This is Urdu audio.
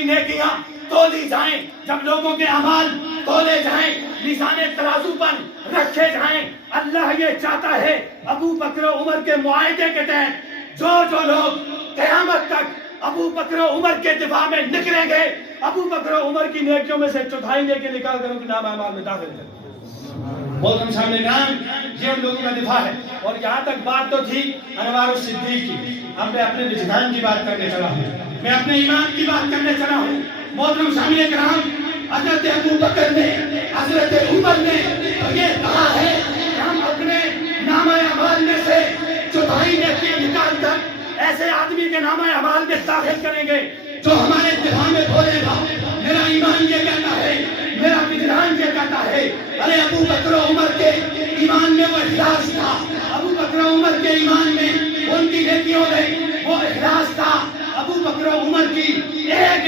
کی نیکیاں تولی جائیں، جب لوگوں کے اعمال تولے جائیں، میزان ترازو پر رکھے جائیں، اللہ یہ چاہتا ہے ابو بکر و عمر کے معاہدے کے تحت جو لوگ قیامت تک ابو بکر و عمر کے دفاع میں نکلیں گے، ابو بکر و عمر کی نیکیوں میں سے چوتھائی نیکی نکال کر ان کے نام اعمال میں داخل کریں۔ محترم سامعین، یہ ان لوگوں کا دفاع ہے۔ اور یہاں تک بات تو تھی انوار الصدیق کی، اب میں اپنے وجدان کی بات کرنے چلا ہوں، میں اپنے ایمان کی بات کرنے چلا ہوں۔ محترم سامعین کرام، حضرت ابو بکر نے، حضرت عمر نے یہ کہا ہے کہ ہم اپنے نامہ اعمال میں سے چوتھائی نیکی نکال کر ایسے آدمی کے نامہ اعمال میں داخل کریں گے جو ہمارے دفاع میں بولے گا۔ میرا ایمان یہ کہتا ہے، میرا وجدان یہ کہتا ہے، ارے ابو بکر و عمر کے ایمان میں وہ اخلاص تھا، ابو بکر و عمر کے ایمان میں ان کی نیکیوں میں وہ اخلاص تھا، ابو بکر و عمر کی ایک